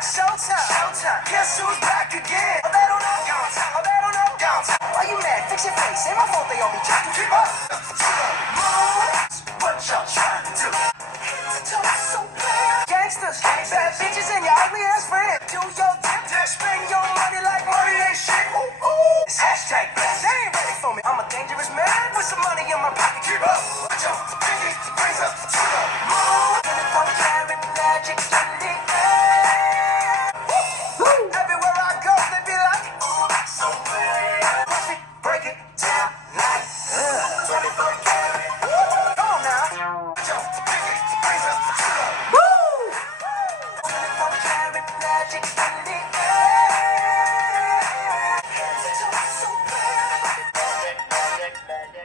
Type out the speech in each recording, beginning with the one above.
Showtime. Showtime. Guess who's back again? Oh, they don't know. Downtown. Oh, they don't know. Downtown. Why you mad? Fix your face. Ain't my fault they all be trying to keep up. To the moon. What y'all trying to do? Head to toe, so bad. Gangsters. Bad bitches and your ugly ass friend. Do your dip. Spend your money like money ain't shit. Ooh, ooh. It's hashtag blessed. They ain't ready for me. I'm a dangerous man with some money in my pocket. Keep up. Put your pinky rings up to the moon. 24 karat magic in the air. Woo. Everywhere I go, they be like, ooh, so bad. Push it, break it down like 24 karat. Come on now. Put your pinky rings up to the moon. 24 karat magic in the air.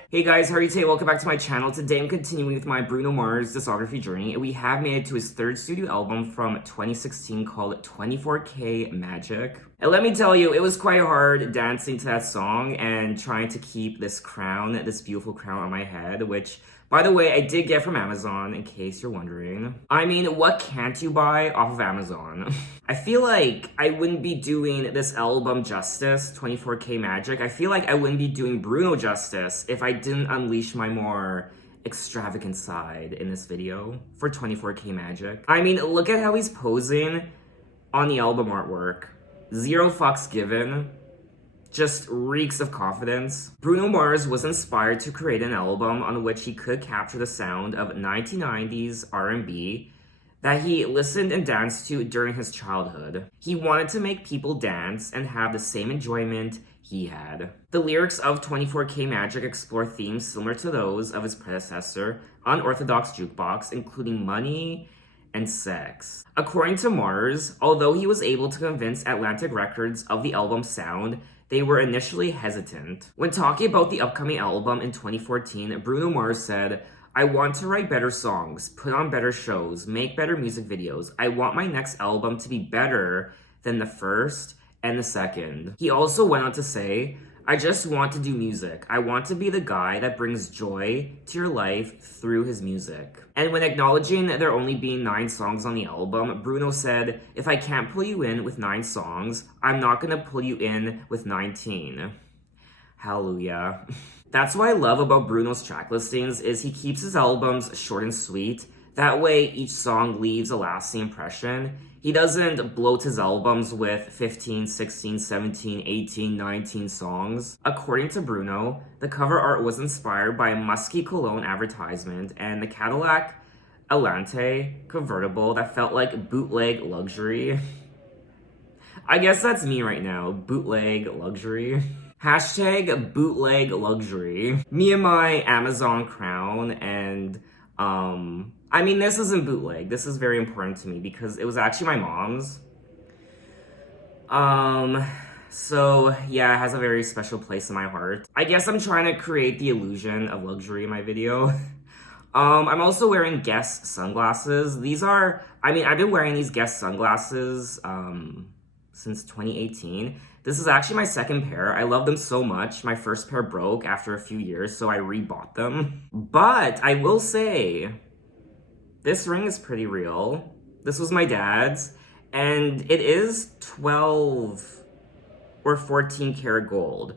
Hey guys, how are you today? Welcome back to my channel. Today I'm continuing with my Bruno Mars discography journey, and we have made it to his third studio album from 2016 called 24K Magic. And let me tell you, it was quite hard dancing to that song and trying to keep this crown, this beautiful crown on my head, which, by the way, I did get from Amazon, in case you're wondering. I mean, what can't you buy off of Amazon? I feel like I wouldn't be doing this album justice, 24K Magic. I feel like I wouldn't be doing Bruno justice if I didn't unleash my more extravagant side in this video for 24K Magic. I mean, look at how he's posing on the album artwork. Zero fucks given. Just reeks of confidence. Bruno Mars was inspired to create an album on which he could capture the sound of 1990s R&B that he listened and danced to during his childhood. He wanted to make people dance and have the same enjoyment he had. The lyrics of 24K Magic explore themes similar to those of his predecessor, Unorthodox Jukebox, including money and sex. According to Mars, although he was able to convince Atlantic Records of the album's sound, they were initially hesitant. When talking about the upcoming album in 2014, Bruno Mars said, "I want to write better songs, put on better shows, make better music videos. I want my next album to be better than the first and the second." He also went on to say, "I just want to do music. I want to be the guy that brings joy to your life through his music." And when acknowledging there only being 9 songs on the album, Bruno said, "If I can't pull you in with 9 songs, I'm not gonna pull you in with 19. Hallelujah. That's what I love about Bruno's track listings is he keeps his albums short and sweet. That way each song leaves a lasting impression. He doesn't bloat his albums with 15, 16, 17, 18, 19 songs. According to Bruno, the cover art was inspired by a musky cologne advertisement and the Cadillac Alante convertible that felt like bootleg luxury. I guess that's me right now, bootleg luxury. Hashtag bootleg luxury. Me and my Amazon crown and I mean, this isn't bootleg. This is very important to me because it was actually my mom's. So yeah, it has a very special place in my heart. I guess I'm trying to create the illusion of luxury in my video. I'm also wearing Guess sunglasses. These are, I mean, I've been wearing these Guess sunglasses since 2018. This is actually my second pair. I love them so much. My first pair broke after a few years, so I rebought them. But I will say, this ring is pretty real. This was my dad's, and it is 12 or 14 karat gold.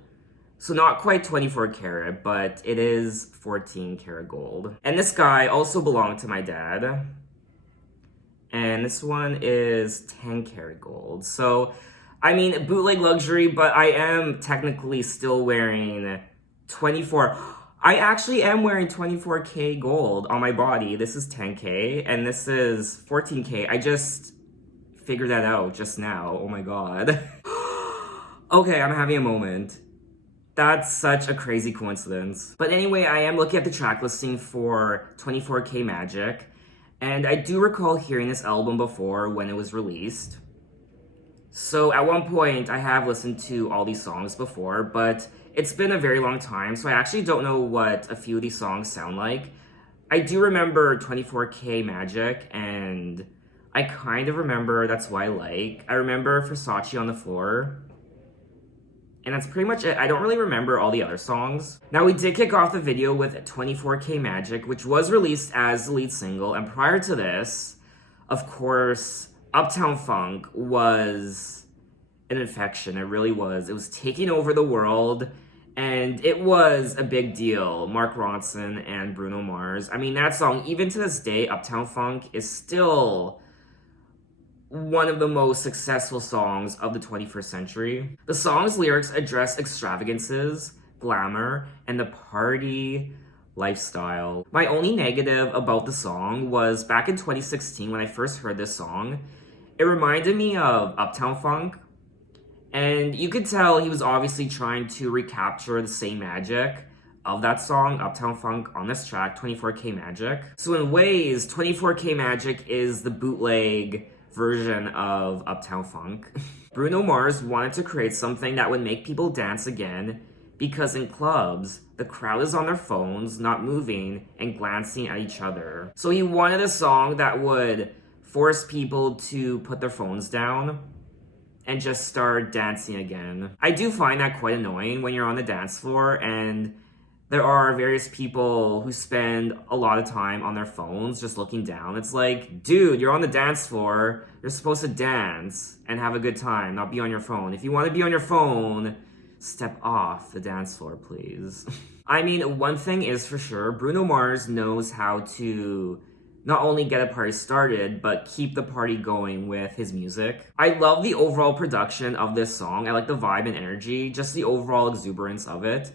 So not quite 24 karat, but it is 14 karat gold. And this guy also belonged to my dad. And this one is 10 karat gold. So, I mean, bootleg luxury, but I am technically still wearing 24. I actually am wearing 24K gold on my body. This is 10K and this is 14K. I just figured that out just now. Oh my god. Okay, I'm having a moment. That's such a crazy coincidence. But anyway, I am looking at the track listing for 24K Magic. And I do recall hearing this album before when it was released. So at one point, I have listened to all these songs before, but it's been a very long time, so I actually don't know what a few of these songs sound like. I do remember 24K Magic, and I kind of remember That's What I Like. I remember Versace On The Floor. And that's pretty much it. I don't really remember all the other songs. Now, we did kick off the video with 24K Magic, which was released as the lead single, and prior to this, of course, Uptown Funk was an infection. It really was. It was taking over the world, and it was a big deal. Mark Ronson and Bruno Mars. I mean, that song, even to this day, Uptown Funk, is still one of the most successful songs of the 21st century. The song's lyrics address extravagances, glamour, and the party lifestyle. My only negative about the song was back in 2016 when I first heard this song, it reminded me of Uptown Funk, and you could tell he was obviously trying to recapture the same magic of that song, Uptown Funk, on this track, 24K Magic. So in ways, 24K Magic is the bootleg version of Uptown Funk. Bruno Mars wanted to create something that would make people dance again, because in clubs, the crowd is on their phones, not moving, and glancing at each other. So he wanted a song that would force people to put their phones down and just start dancing again. I do find that quite annoying when you're on the dance floor and there are various people who spend a lot of time on their phones just looking down. It's like, dude, you're on the dance floor. You're supposed to dance and have a good time, not be on your phone. If you want to be on your phone, step off the dance floor, please. I mean, one thing is for sure, Bruno Mars knows how to not only get a party started, but keep the party going with his music. I love the overall production of this song. I like the vibe and energy, just the overall exuberance of it.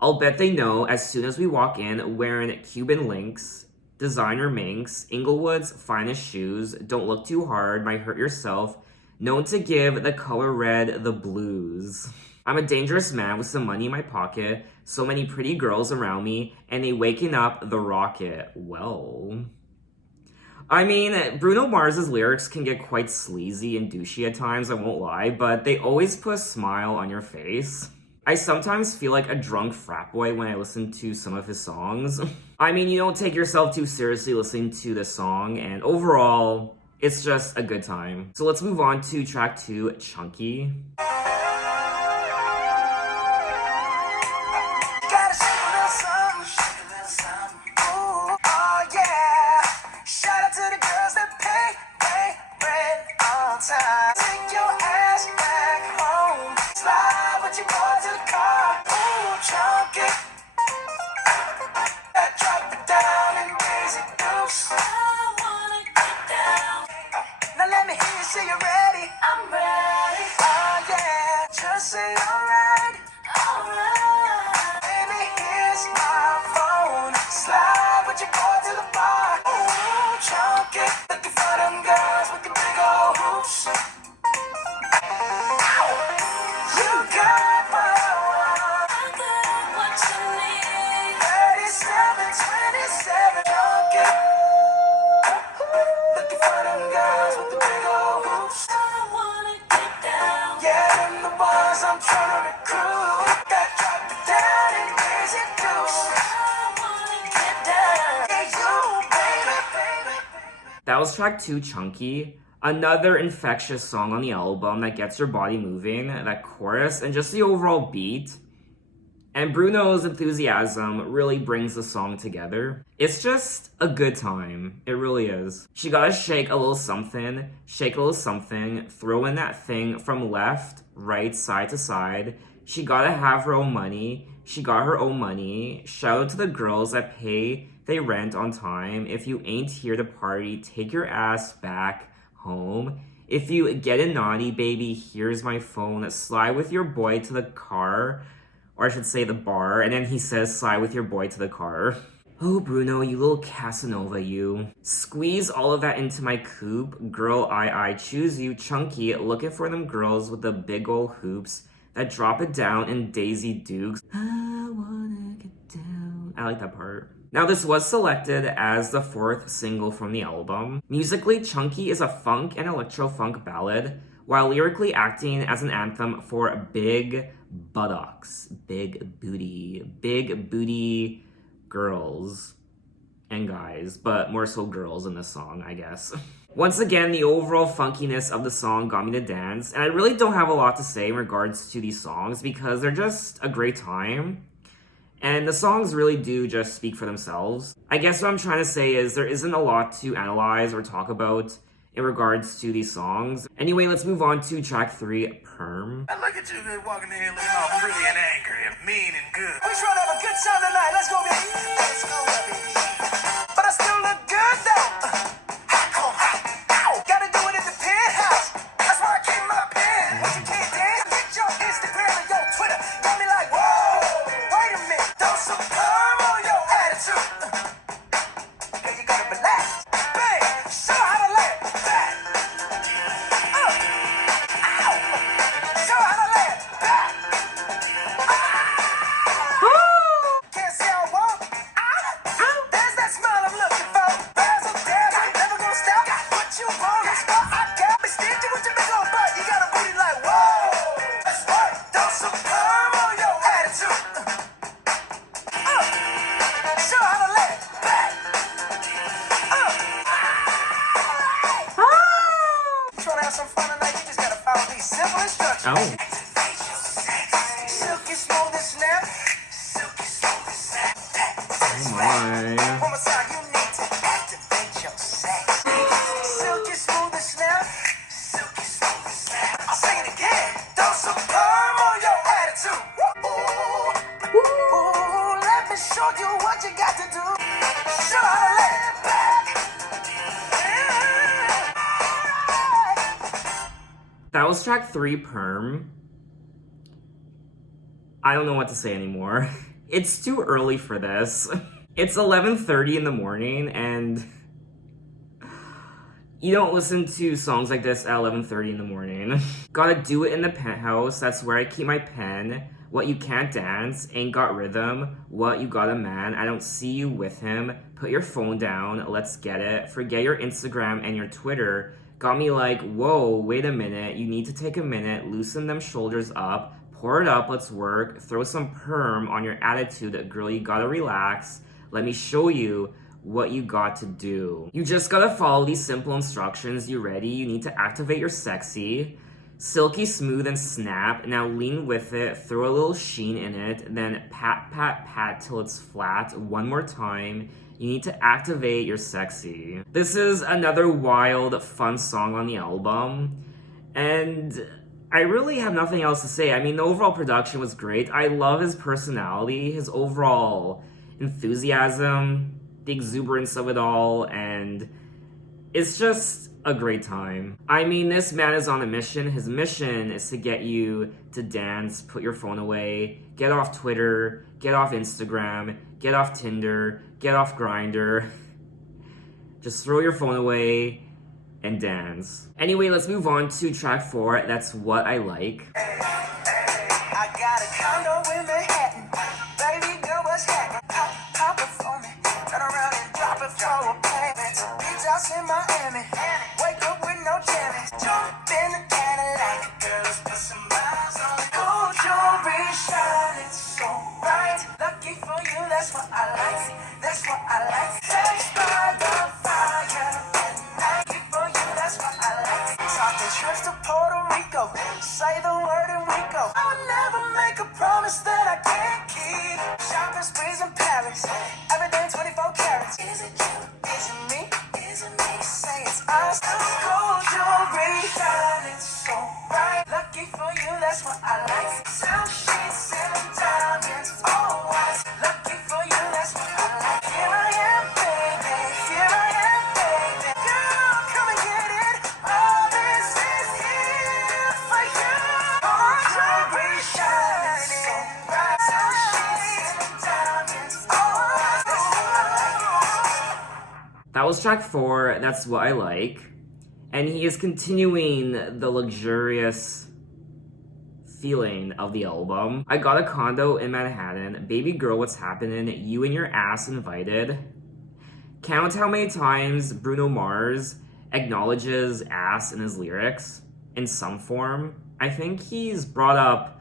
I'll bet they know as soon as we walk in wearing Cuban links, designer minks, Inglewood's finest shoes, don't look too hard, might hurt yourself, known to give the color red the blues. I'm a dangerous man with some money in my pocket, so many pretty girls around me, and they waking up the rocket. Well, I mean, Bruno Mars's lyrics can get quite sleazy and douchey at times, I won't lie, but they always put a smile on your face. I sometimes feel like a drunk frat boy when I listen to some of his songs. I mean, you don't take yourself too seriously listening to this song, and overall, it's just a good time. So let's move on to track 2, Chunky. Gotta shake a little something, shake a little something. Ooh, oh yeah. Shout out to the girls that pay rent on time. Take your ass back home. Slide with your boy to the car. Ooh, chunky. Drop it down and raise it loose. I wanna get down. Now let me hear you say you're ready. I'm ready. Oh yeah. Just say alright. Alright. Baby, here's my phone. Slide with your boy to the bar. Ooh, chunky. Looking for them girls with the big old hoops. You got what I want. I got what you need. 37, 27, chunky. Looking for them girls with the big old hoops. I wanna get down. Yeah, them the ones I'm trying to recruit. That drop it down and raise it loose. I wanna get down. Yeah, you, baby. That was track 2, Chunky. Another infectious song on the album that gets your body moving, that chorus, and just the overall beat. And Bruno's enthusiasm really brings the song together. It's just a good time. It really is. She gotta shake a little something, throw in that thing from left, right, side to side. She gotta have her own money. She got her own money. Shout out to the girls that pay they rent on time. If you ain't here to party, take your ass back home. If you get a naughty, baby, here's my phone. Slide with your boy to the car. Or I should say the bar. And then he says, slide with your boy to the car. Oh, Bruno, you little Casanova, you. Squeeze all of that into my coupe. Girl, I choose you. Chunky, looking for them girls with the big ol' hoops that drop it down in Daisy Dukes. I wanna get down. I like that part. Now, this was selected as the 4th single from the album. Musically, Chunky is a funk and electro-funk ballad, while lyrically acting as an anthem for big buttocks, big booty girls and guys, but more so girls in this song, I guess. Once again, the overall funkiness of the song got me to dance, and I really don't have a lot to say in regards to these songs because they're just a great time. And the songs really do just speak for themselves. I guess what I'm trying to say is there isn't a lot to analyze or talk about in regards to these songs. Anyway, let's move on to track 3, Perm. I look at you walking in here looking all pretty and angry and mean and good. We trying to have a good time tonight. Let's go, baby. Let's go, baby. But I still look good, though. Gotta do it in the penthouse. That's why I keep my pen. What you can't dance? Get your Instagram and your Twitter. Got me like, whoa, wait a minute. Throw some perm on your attitude. Girl, you gotta relax. Bang, show how to lay it back. Ow. Show how to lay it back. Can't say I won't. There's that smile I'm looking for. Razzle dazzle, never gonna stop. Got what you want, that's what I got. Be stingy with your big old butt. You got a booty like, whoa. That's right. Throw some perm on your attitude. Show how to lay it back. Trying to have some fun tonight, you just gotta follow these simple instructions. Oh. Silky smooth and snap. Silky smooth and snap. Oh my. One more time, you need to activate your sex. Silky smooth and snap. Silky smooth and snap. I'll sing it again. Throw some perm on your attitude. Ooh, let me show you what you got to do. Show how to lay it back. That was track 3, Perm. I don't know what to say anymore. It's too early for this. It's 11:30 in the morning, and you don't listen to songs like this at 11:30 in the morning. Gotta do it in the penthouse, that's where I keep my pen. What you can't dance, ain't got rhythm. What you got a man, I don't see you with him. Put your phone down, let's get it. Forget your Instagram and your Twitter. Got me like, whoa, wait a minute. You need to take a minute, loosen them shoulders up. Pour it up, let's work. Throw some perm on your attitude, girl, you gotta relax. Let me show you what you got to do. You just gotta follow these simple instructions. You ready? You need to activate your sexy. Silky smooth and snap. Now lean with it, throw a little sheen in it, then pat, pat, pat till it's flat. One more time. You need to activate your sexy. This is another wild, fun song on the album. And I really have nothing else to say. I mean, the overall production was great. I love his personality, his overall enthusiasm, the exuberance of it all, and it's just a great time. I mean, this man is on a mission. His mission is to get you to dance, put your phone away, get off Twitter, get off Instagram, get off Tinder, get off Grindr. Just throw your phone away and dance. Anyway, let's move on to track 4. That's What I Like. I got a condo in Manhattan. Baby girl, what's happening? Pop it for me. Turn around and drop it for a payment. Beach house in Miami. Wake up with no jammies. Jump in the Cadillac. Girls, put some miles on it. Gold jewelry shining so bright. Lucky for you, that's what I like. That's what I like. Touched by the fire at night. Lucky for you, that's what I like. Talking trips to Puerto Rico. Say the word and we go. I'll never make a promise that I can't keep. Shopping sprees in Paris. Everything 24 carats. Is it you? Is it me? Is it me? Say it's us. Gold jewelry shining so bright. Lucky for you, that's what I like. Silk sheets and diamonds, all white. Lucky for you, that's what I like. Here I am, baby. Here I am, baby. Girl, come and get it. All this is here for you. Gold jewelry shining so bright. Silk sheets and diamonds, all white. That's what I like. That was track 4, That's What I Like. And he is continuing the luxurious feeling of the album. I got a condo in Manhattan. Baby girl, what's happening? You and your ass invited. Count how many times Bruno Mars acknowledges ass in his lyrics in some form. I think he's brought up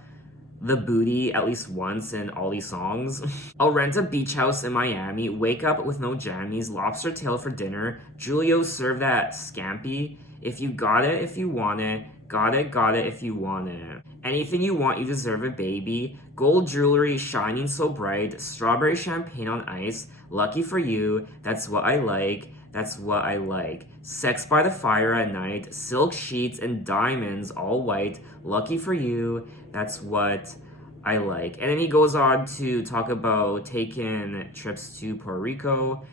the booty at least once in all these songs. I'll rent a beach house in Miami, wake up with no jammies, lobster tail for dinner, Julio serve that scampi. If you got it, if you want it, got it if you want it. Anything you want, you deserve it, baby. Gold jewelry shining so bright, strawberry champagne on ice, lucky for you, that's what I like. that's what I like. Sex by the fire at night, silk sheets and diamonds, all white. Lucky for you, that's what I like. And then he goes on to talk about taking trips to Puerto Rico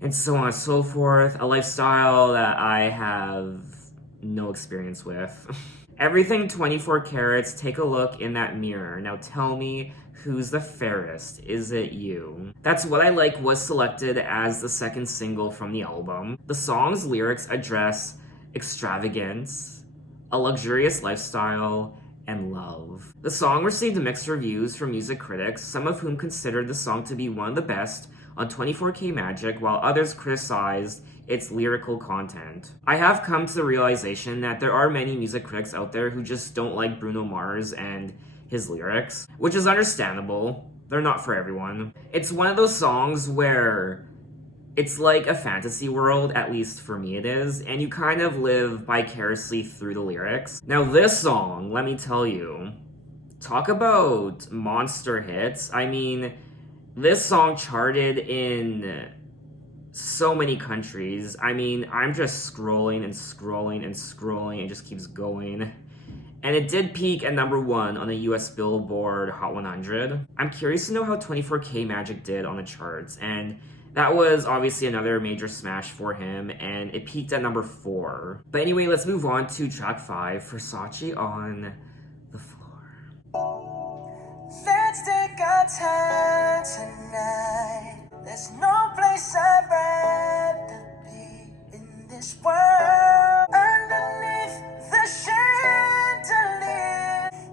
and so on and so forth. A lifestyle that I have no experience with. Everything 24 carats, take a look in that mirror. Now tell me, who's the fairest? Is it you? That's What I Like was selected as the second single from the album. The song's lyrics address extravagance, a luxurious lifestyle, and love. The song received mixed reviews from music critics, some of whom considered the song to be one of the best on 24K Magic, while others criticized its lyrical content. I have come to the realization that there are many music critics out there who just don't like Bruno Mars and his lyrics, which is understandable. They're not for everyone. It's one of those songs where it's like a fantasy world, at least for me it is, and you kind of live vicariously through the lyrics. Now this song, let me tell you, talk about monster hits. I mean, this song charted in so many countries. I mean, I'm just scrolling and scrolling and scrolling. It just keeps going. And it did peak at #1 on the US Billboard Hot 100. I'm curious to know how 24K Magic did on the charts. And that was obviously another major smash for him. And it peaked at #4. But anyway, let's move on to track 5, Versace On The Floor. Let's take our time tonight. There's no place I'd rather be in this world. Underneath the chandelier,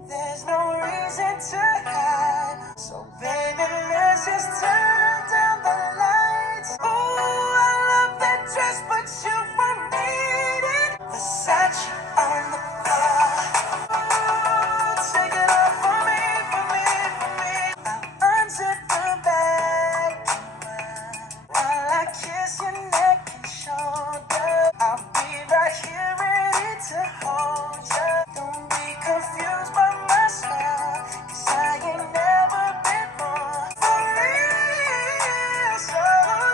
there's no reason to hide. So baby, let's just turn down the lights. Ooh, I love that dress, but you won't need it. Versace on the floor. Ooh, take it off for me, for me, for me. I'll unzip the bag while I kiss your neck and shoulder. I'll be right here ready to hold you. Don't be confused by my smile, 'cause I ain't never been more for real. So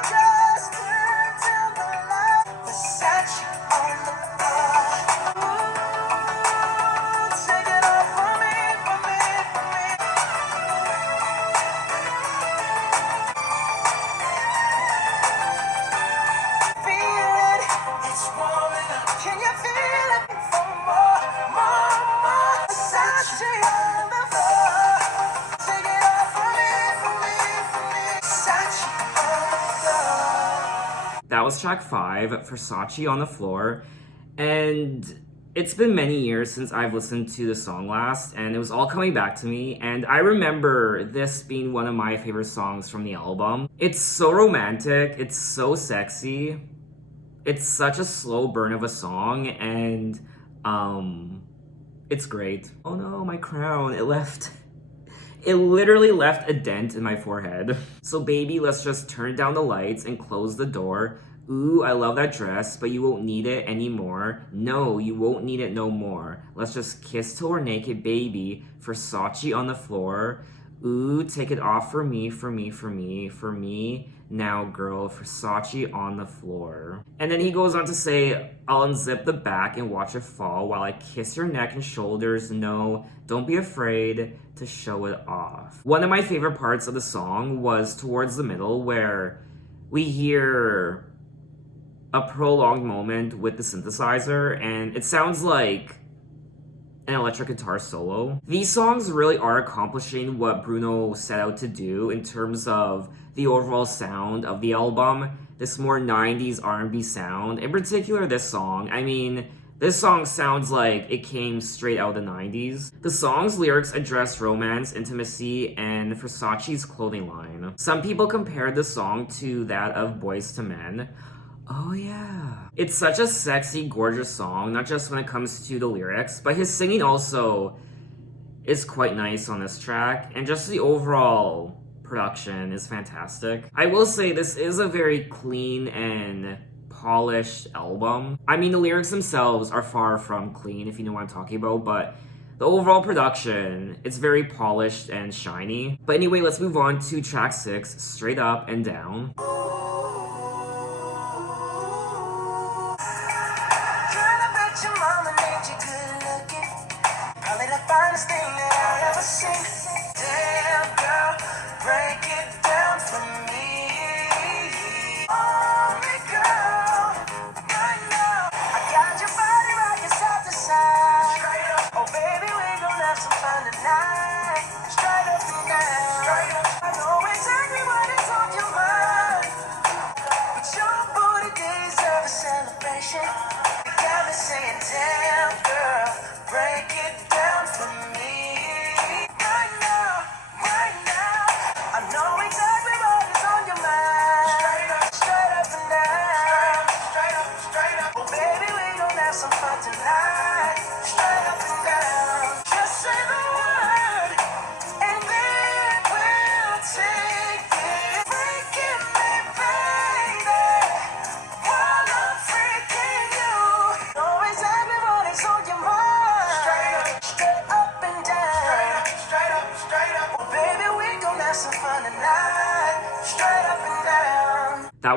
just turn down the light. Versace on the floor. Ooh, take it off for me, for me, for me. Feel it, it's warming up. Can you feel it? For more, more, more. Versace on the floor. Take it off for me, for me, for me. Versace on the floor. That was track 5, Versace On The Floor. And it's been many years since I've listened to the song last, and it was all coming back to me. And I remember this being one of my favorite songs from the album. It's so romantic, it's so sexy. It's such a slow burn of a song, and it's great. Oh no, my crown, it literally left a dent in my forehead. So baby, let's just turn down the lights and close the door. Ooh, I love that dress, but you won't need it anymore. No, you won't need it no more. Let's just kiss till we're naked, baby. Versace on the floor. Ooh, take it off for me, for me, for me, for me. Now, girl, Versace on the floor. And then he goes on to say, I'll unzip the back and watch it fall while I kiss your neck and shoulders. No, don't be afraid to show it off. One of my favorite parts of the song was towards the middle where we hear a prolonged moment with the synthesizer, and it sounds like an electric guitar solo. These songs really are accomplishing what Bruno set out to do in terms of the overall sound of the album, this more 90s R&B sound. In particular, this song. I mean, this song sounds like it came straight out of the 90s. The song's lyrics address romance, intimacy, and Versace's clothing line. Some people compared the song to that of Boys to Men. Oh yeah. It's such a sexy, gorgeous song, not just when it comes to the lyrics, but his singing also is quite nice on this track, and just the overall production is fantastic. I will say this is a very clean and polished album. I mean, the lyrics themselves are far from clean, if you know what I'm talking about, but the overall production, it's very polished and shiny. But anyway, let's move on to track 6, Straight Up and Down.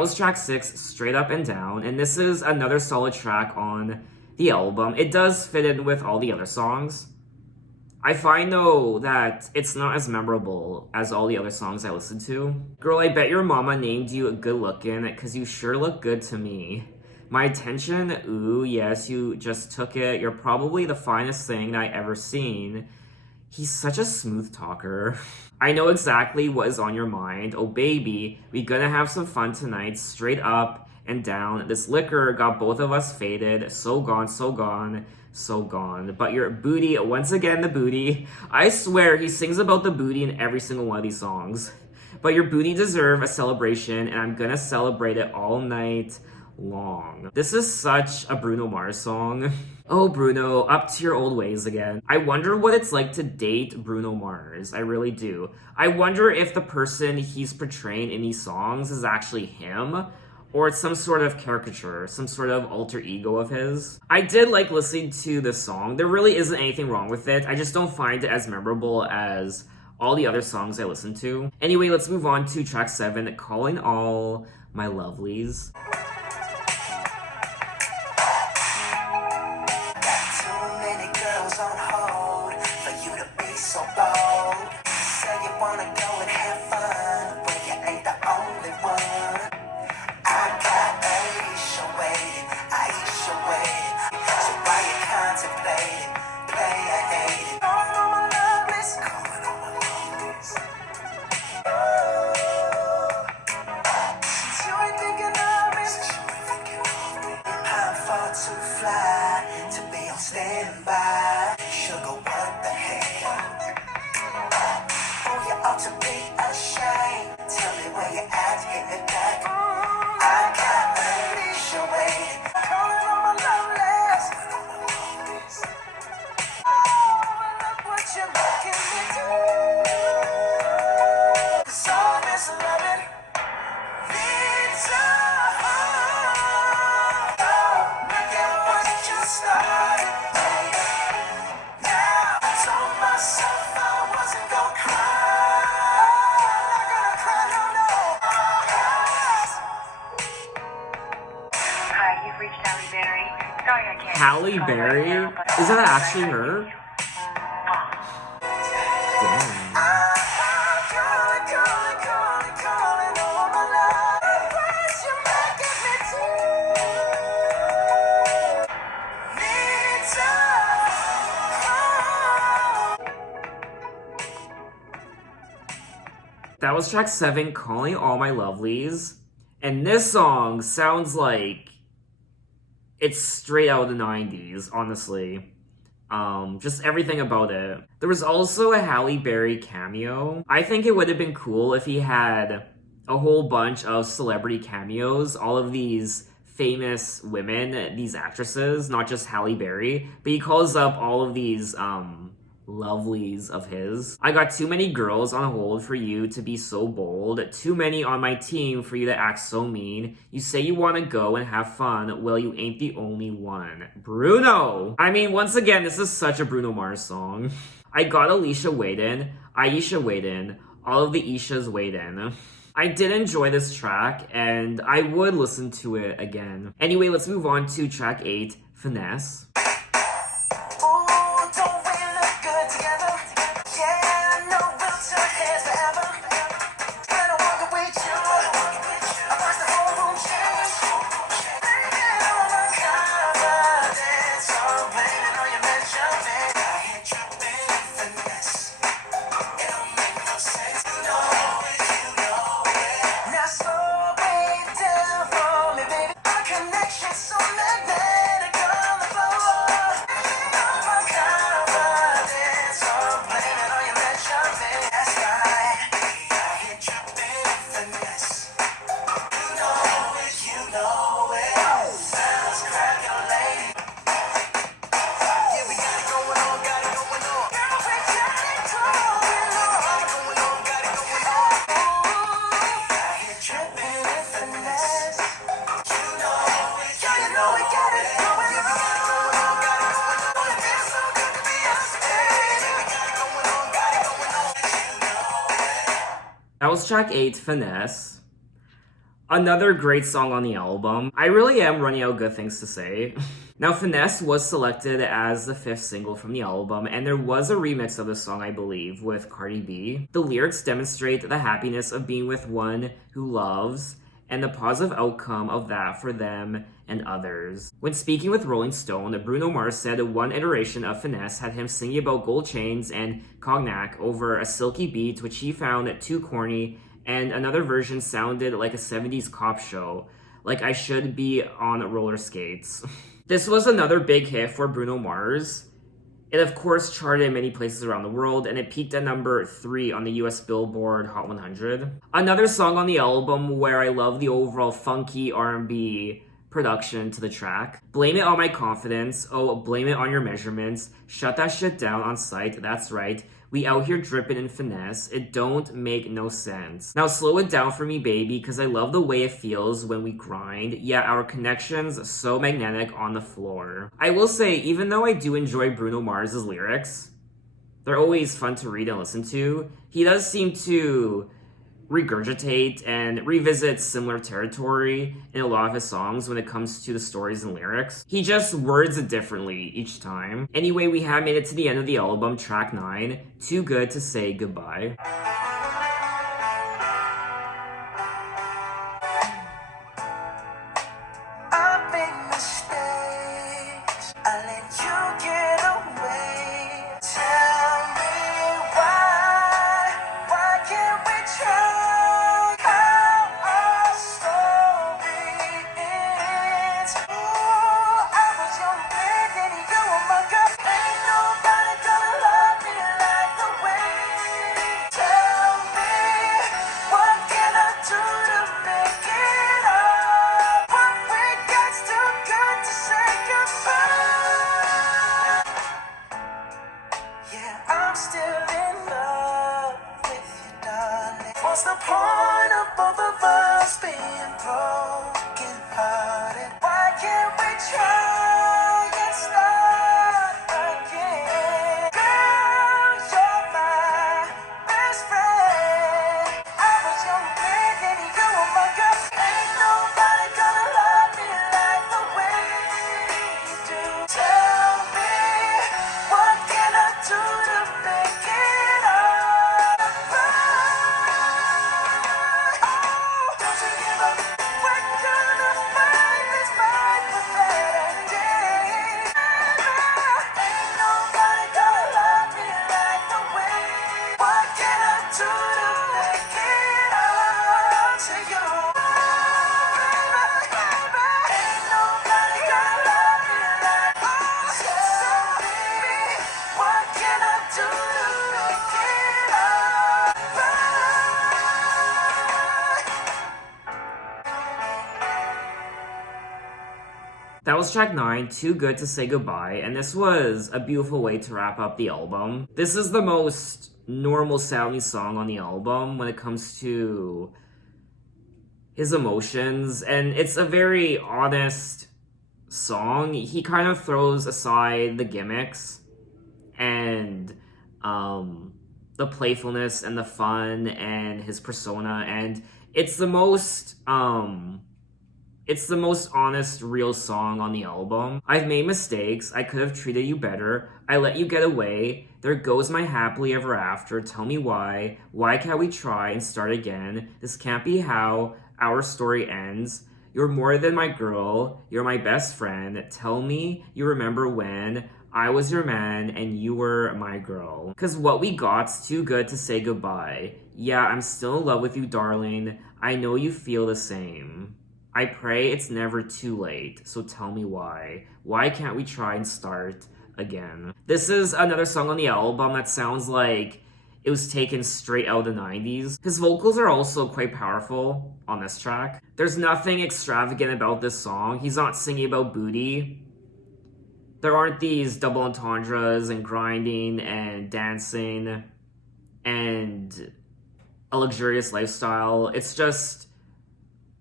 was track 6, Straight Up and Down, and this is another solid track on the album. It does fit in with all the other songs. I find, though, that it's not as memorable as all the other songs I listen to. Girl, I bet your mama named you good looking, because you sure look good to me. My attention, ooh, yes, you just took it. You're probably the finest thing I ever seen. He's such a smooth talker. I know exactly what is on your mind. Oh, baby, we gonna have some fun tonight, straight up and down. This liquor got both of us faded. So gone, so gone. So gone. But your booty, once again, the booty. I swear he sings about the booty in every single one of these songs. But your booty deserve a celebration, and I'm gonna celebrate it all night long. This is such a Bruno Mars song. Oh, Bruno, up to your old ways again. I wonder what it's like to date Bruno Mars. I really do. I wonder if the person he's portraying in these songs is actually him, or it's some sort of caricature, some sort of alter ego of his. I did like listening to this song. There really isn't anything wrong with it. I just don't find it as memorable as all the other songs I listen to. Anyway, let's move on to track 7, Calling All My Lovelies. Too many girls on hold for you to be so bold. Say you wanna go and have fun, but you ain't the only one. I got Aisha waiting, Aisha waiting. So why you contemplating? Play or hate it. Calling on my lovelies, calling on my lovelies. Since you ain't thinking of me, since you ain't thinking of me, I'm far too fly to be on standby. Sugar, what the hell? Oh, you ought to be ashamed. Tell me where you at, hit me back. I got Alicia waiting, calling on my lovelies. Oh, look what you're making me do. 'Cause all this loving needs a home. Look at what you started, baby. Now I told myself I wasn't gonna cry. Not gonna cry, no, no. Hi, you've reached Halle Berry. Sorry I can't. Halle Berry? Is that actually her? Damn. Calling, calling, calling, calling on my love. What you making me do? Needs a home. That was track 7, Calling All My Lovelies. And this song sounds like it's straight out of the 90s, honestly. Just everything about it. There was also a Halle Berry cameo. I think it would have been cool if he had a whole bunch of celebrity cameos, all of these famous women, these actresses, not just Halle Berry, but he calls up all of these, lovelies of his. I got too many girls on hold for you to be so bold. Too many on my team for you to act so mean. You say you want to go and have fun. Well, you ain't the only one. Bruno! I mean, once again, this is such a Bruno Mars song. I got Alicia waiting, Aisha waiting, all of the Ishas waiting. I did enjoy this track, and I would listen to it again. Anyway, let's move on to track 8, Finesse. Ooh, don't we look good together? Yeah, no, we'll turn heads forever. When I walk with you, I watch the whole room change. Blaming on my confidence, oh, blaming on your measurement. I hit you in finesse. It don't make no sense. You know it, you know it. Now slow it down for me, baby. Our connection's so magnetic on the floor. Blaming on my confidence, oh, blaming on your measurement. That's right. I hit you in finesse. You know it, you know it. Sounds calculated. Yeah, we got it going on, got it going on. Girl, we got it going on, got it going on. Ooh, I hit you in finesse. You know it, yeah, you know we got it going on. Yeah, we got it going on, got it going on. It feels so good to be us, baby. We got it going on, got it going on. You know it. That was track 8, Finesse. Another great song on the album. I really am running out of good things to say. Now, Finesse was selected as the 5th single from the album, and there was a remix of the song, I believe, with Cardi B. The lyrics demonstrate the happiness of being with one who loves, and the positive outcome of that for them and others. When speaking with Rolling Stone, Bruno Mars said one iteration of Finesse had him singing about gold chains and cognac over a silky beat, which he found too corny, and another version sounded like a 70s cop show, like I should be on roller skates. This was another big hit for Bruno Mars. It of course charted in many places around the world, and it peaked at number 3 on the US Billboard Hot 100. Another song on the album where I love the overall funky R&B production to the track. Blame it on my confidence, oh blame it on your measurements, shut that shit down on sight, that's right. We out here dripping in finesse, it don't make no sense. Now slow it down for me baby, cause I love the way it feels when we grind. Yeah, our connection's so magnetic on the floor. I will say, even though I do enjoy Bruno Mars' lyrics, they're always fun to read and listen to, he does seem to regurgitate and revisit similar territory in a lot of his songs when it comes to the stories and lyrics. He just words it differently each time. Anyway, we have made it to the end of the album, track 9, Too Good to Say Goodbye. I made mistakes. I let you get away. Tell me why? Why can't we try? How our story ends. Ooh, I was your man and you were my girl. Ain't nobody gonna love me like the way. Tell me, what can I do to make it up? What we got's too good to say goodbye. Yeah, I'm still in love with you, darling. What's the point of both of us being broken hearted? Why can't we try and start again? Girl, you're my best friend. I was your man and you were my girl. Ain't nobody gonna love me like the way you do. Tell me, what can I do to make it up? Oh, don't you give up. We're gonna find this fight for better days. Ain't nobody gonna love me like the way. What can I do to make it up to you? Ain't nobody gonna love me like you. Tell me, what can I do to make it up? That was track 9, Too Good to Say Goodbye, and this was a beautiful way to wrap up the album. This is the most normal sounding song on the album when it comes to his emotions, and it's a very honest song. He kind of throws aside the gimmicks and the playfulness and the fun and his persona, and it's the most honest, real song on the album. I've made mistakes. I could have treated you better. I let you get away. There goes my happily ever after. Tell me why. Why can't we try and start again? This can't be how our story ends. You're more than my girl. You're my best friend. Tell me you remember when I was your man and you were my girl. Cause what we got's too good to say goodbye. Yeah, I'm still in love with you, darling. I know you feel the same. I pray it's never too late, so tell me why. Why can't we try and start again? This is another song on the album that sounds like it was taken straight out of the 90s. His vocals are also quite powerful on this track. There's nothing extravagant about this song. He's not singing about booty. There aren't these double entendres and grinding and dancing and a luxurious lifestyle. It's just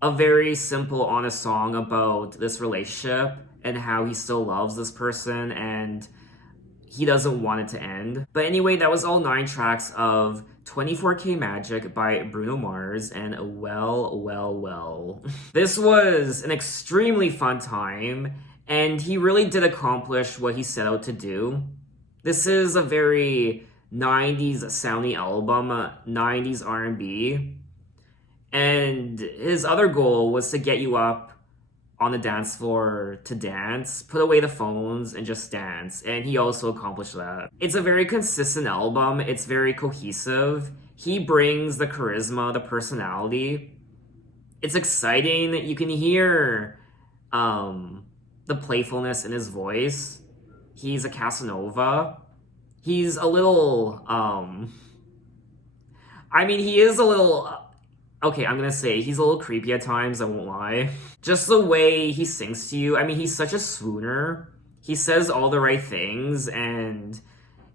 a very simple, honest song about this relationship and how he still loves this person, and he doesn't want it to end. But anyway, that was all 9 tracks of 24K Magic by Bruno Mars, and well. This was an extremely fun time, and he really did accomplish what he set out to do. This is a very 90s sounding album, 90s R&B, and his other goal was to get you up on the dance floor to dance, put away the phones, and just dance. And he also accomplished that. It's a very consistent album. It's very cohesive. He brings the charisma, the personality. It's exciting. You can hear the playfulness in his voice. He's a Casanova. He's a little, he is a little... Okay, I'm gonna say he's a little creepy at times, I won't lie. Just the way he sings to you. He's such a swooner. He says all the right things, and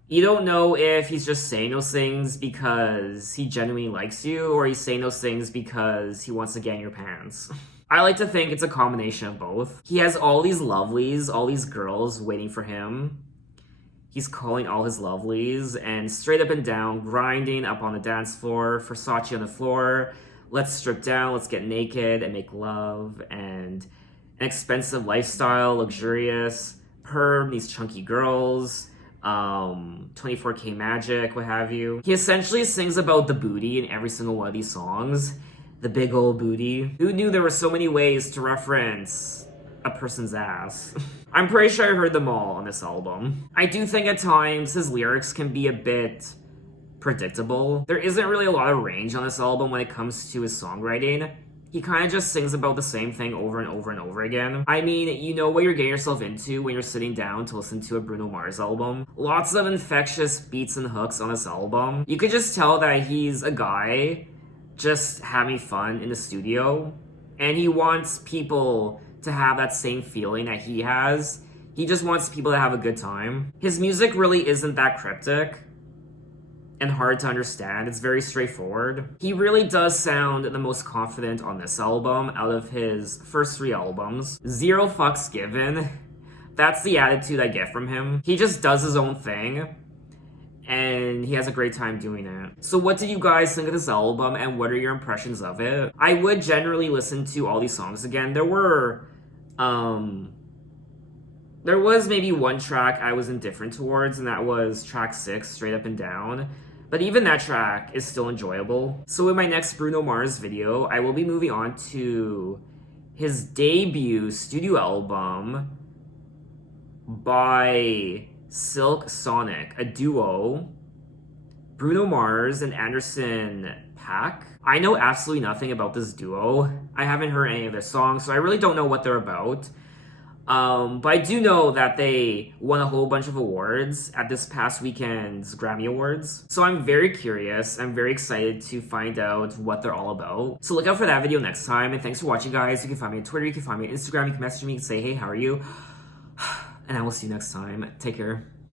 you don't know if he's just saying those things because he genuinely likes you, or he's saying those things because he wants to get in your pants. I like to think it's a combination of both. He has all these lovelies, all these girls waiting for him. He's calling all his lovelies, and straight up and down, grinding up on the dance floor, Versace on the floor. Let's strip down, let's get naked and make love, and an expensive lifestyle, luxurious, Perm, these chunky girls, 24K Magic, what have you. He essentially sings about the booty in every single one of these songs. The big old booty. Who knew there were so many ways to reference a person's ass? I'm pretty sure I heard them all on this album. I do think at times his lyrics can be a bit predictable. There isn't really a lot of range on this album when it comes to his songwriting. He kind of just sings about the same thing over and over and over again. You know what you're getting yourself into when you're sitting down to listen to a Bruno Mars album. Lots of infectious beats and hooks on this album. You could just tell that he's a guy just having fun in the studio, and he wants people to have that same feeling that he has. He just wants people to have a good time. His music really isn't that cryptic and hard to understand. It's very straightforward. He really does sound the most confident on this album out of his first 3 albums. 0 fucks given. That's the attitude I get from him. He just does his own thing, and he has a great time doing it. So what did you guys think of this album, and what are your impressions of it? I would generally listen to all these songs again. There was maybe one track I was indifferent towards, and that was track 6, Straight Up and Down. But even that track is still enjoyable. So in my next Bruno Mars video, I will be moving on to his debut studio album by Silk Sonic, a duo, Bruno Mars and Anderson .Paak. I know absolutely nothing about this duo. I haven't heard any of their songs, so I really don't know what they're about. But I do know that they won a whole bunch of awards at this past weekend's Grammy Awards. So I'm very curious. I'm very excited to find out what they're all about. So look out for that video next time. And thanks for watching, guys. You can find me on Twitter. You can find me on Instagram. You can message me. You can say, hey, how are you? And I will see you next time. Take care.